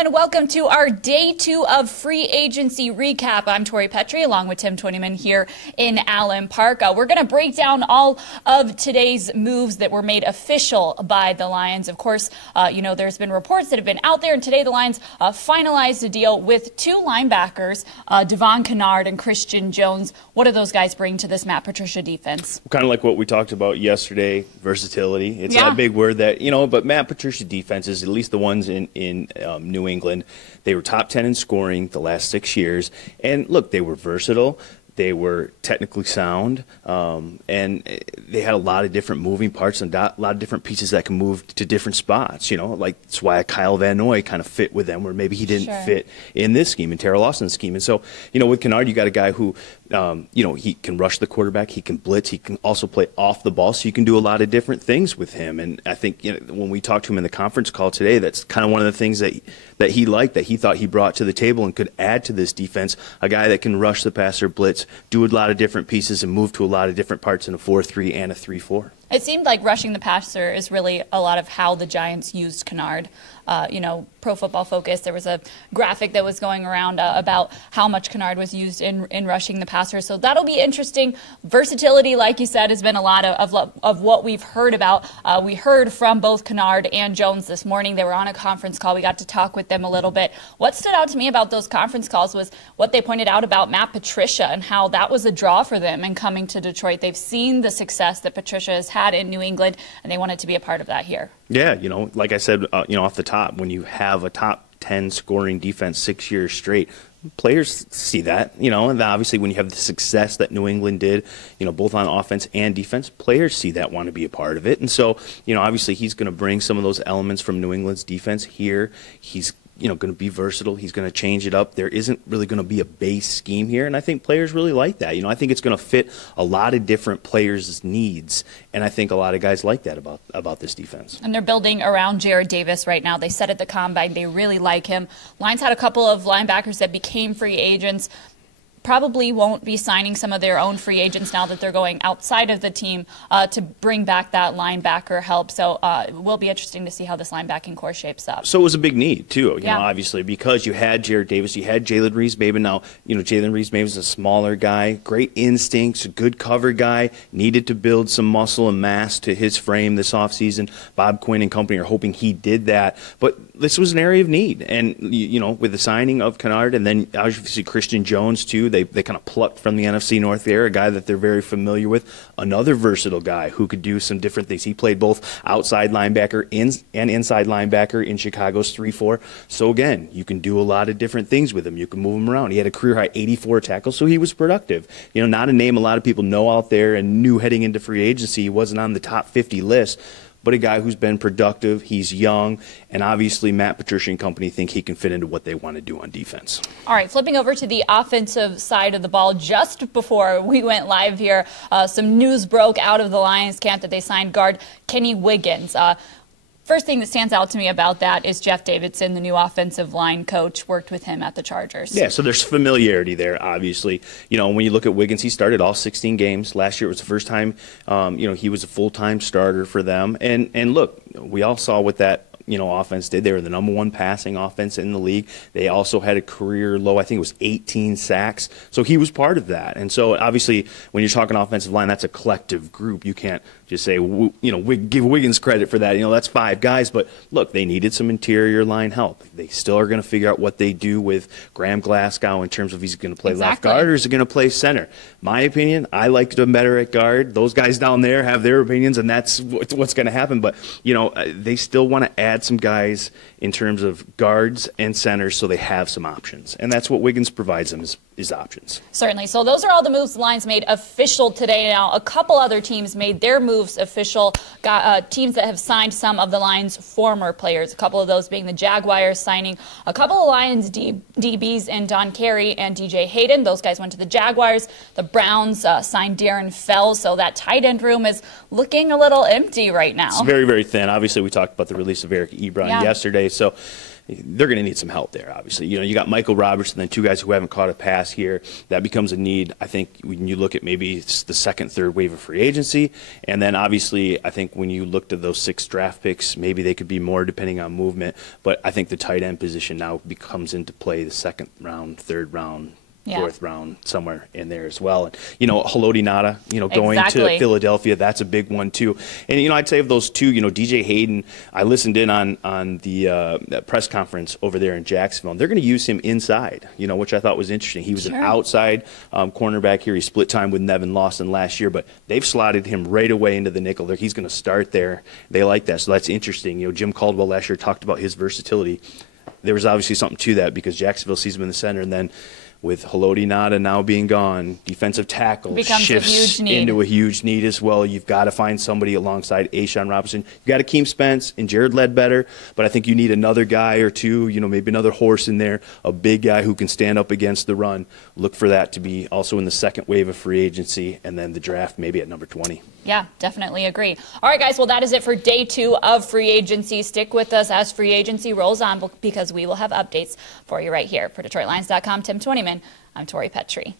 and welcome to our day 2 of free agency recap. I'm Tori Petry along with Twentyman here in Allen Park. We're going to break down all of today's moves that were made official by the Lions. Of course, there's been reports that have been out there, and today the Lions finalized a deal with 2 linebackers, Devon, Kennard, and Christian Jones. What do those guys bring to this Matt Patricia defense? Kind of like what we talked about yesterday, versatility. It's that big word that, but Matt Patricia defenses, at least the ones in New England, they were top 10 in scoring the last 6 years. And look, they were versatile. They were technically sound, and they had a lot of different moving parts and a lot of different pieces that can move to different spots. Like that's why Kyle Van Noy kind of fit with them, where maybe he didn't fit in this scheme, in Terrell Austin's scheme. And so, with Kennard, you got a guy who, he can rush the quarterback, he can blitz, he can also play off the ball, so you can do a lot of different things with him. And I think when we talked to him in the conference call today, that's kind of one of the things that he liked, that he thought he brought to the table and could add to this defense, a guy that can rush the passer, blitz, do a lot of different pieces, and move to a lot of different parts in a 4-3 and a 3-4. It seemed like rushing the passer is really a lot of how the Giants used Kennard. Pro Football Focus, there was a graphic that was going around about how much Kennard was used in rushing the passer. So that'll be interesting. Versatility, like you said, has been a lot of what we've heard about. We heard from both Kennard and Jones this morning. They were on a conference call. We got to talk with them a little bit. What stood out to me about those conference calls was what they pointed out about Matt Patricia and how that was a draw for them in coming to Detroit. They've seen the success that Patricia has had in New England, and they wanted to be a part of that here. Yeah, like I said, off the top, when you have a top 10 scoring defense 6 years straight, players see that, and obviously when you have the success that New England did, both on offense and defense, players see that, want to be a part of it. And so, obviously he's going to bring some of those elements from New England's defense here. He's going to be versatile. He's going to change it up. There isn't really going to be a base scheme here, and I think players really like that. I think it's going to fit a lot of different players' needs, and I think a lot of guys like that about this defense. And they're building around Jarrad Davis right now. They said at the Combine they really like him. Lions had a couple of linebackers that became free agents. Probably won't be signing some of their own free agents now that they're going outside of the team to bring back that linebacker help. So it will be interesting to see how this linebacking core shapes up. So it was a big need, too, obviously, because you had Jarrad Davis, you had Jalen Reeves-Maybin. Now, Jalen Reeves-Maybin is a smaller guy, great instincts, a good cover guy, needed to build some muscle and mass to his frame this offseason. Bob Quinn and company are hoping he did that. But this was an area of need. And, with the signing of Kennard and then obviously Christian Jones, too, they kind of plucked from the NFC North there, a guy that they're very familiar with, another versatile guy who could do some different things. He played both outside linebacker and inside linebacker in Chicago's 3-4. So, again, you can do a lot of different things with him. You can move him around. He had a career-high 84 tackles, so he was productive. Not a name a lot of people know out there and knew heading into free agency. He wasn't on the top 50 list, but a guy who's been productive. He's young, and obviously Matt Patricia and company think he can fit into what they want to do on defense. All right, flipping over to the offensive side of the ball, just before we went live here, some news broke out of the Lions camp that they signed guard Kenny Wiggins. First thing that stands out to me about that is Jeff Davidson, the new offensive line coach, worked with him at the Chargers. Yeah, so there's familiarity there, obviously. When you look at Wiggins, he started all 16 games. Last year it was the first time, he was a full-time starter for them. And look, we all saw what that offense did. They were the #1 passing offense in the league. They also had a career low, I think it was 18 sacks. So he was part of that. And so obviously when you're talking offensive line, that's a collective group. You can't just say, give Wiggins credit for that. That's 5 guys. But look, they needed some interior line help. They still are going to figure out what they do with Graham Glasgow in terms of he's going to play left guard or is he going to play center. My opinion, I liked him better at guard. Those guys down there have their opinions, and that's what's going to happen. But, they still want to add some guys in terms of guards and centers so they have some options. And that's what Wiggins provides them is options. Certainly. So those are all the moves the Lions made official today. Now, a couple other teams made their moves official. Teams that have signed some of the Lions' former players. A couple of those being the Jaguars signing a couple of Lions DBs in Don Carey and DJ Hayden. Those guys went to the Jaguars. The Browns signed Darren Fells. So that tight end room is looking a little empty right now. It's very, very thin. Obviously, we talked about the release of Eric Ebron yesterday. So, they're going to need some help there, obviously. You know, you got Michael Robertson, then 2 guys who haven't caught a pass here. That becomes a need, I think, when you look at maybe it's the second, third wave of free agency. And then, obviously, I think when you looked at those 6 draft picks, maybe they could be more depending on movement. But I think the tight end position now comes into play the second round, third round, fourth round, somewhere in there as well. And, you know, Haloti Ngata, you know, going to Philadelphia, that's a big one too. And, you know, I'd say of those 2, you know, DJ Hayden, I listened in on the press conference over there in Jacksonville, and they're going to use him inside, you know, which I thought was interesting. He was an outside cornerback here. He split time with Nevin Lawson last year, but they've slotted him right away into the nickel. He's going to start there. They like that, so that's interesting. You know, Jim Caldwell last year talked about his versatility. There was obviously something to that because Jacksonville sees him in the center, and then with Haloti Ngata now being gone, defensive tackle shifts into a huge need as well. You've got to find somebody alongside A'Shawn Robinson. You've got Akeem Spence and Jared Ledbetter, but I think you need another guy or two, you know, maybe another horse in there, a big guy who can stand up against the run. Look for that to be also in the second wave of free agency, and then the draft maybe at number 20. Yeah, definitely agree. All right, guys, well, that is it for day 2 of free agency. Stick with us as free agency rolls on because we will have updates for you right here. For DetroitLions.com, Tim Twentyman, I'm Tori Petry.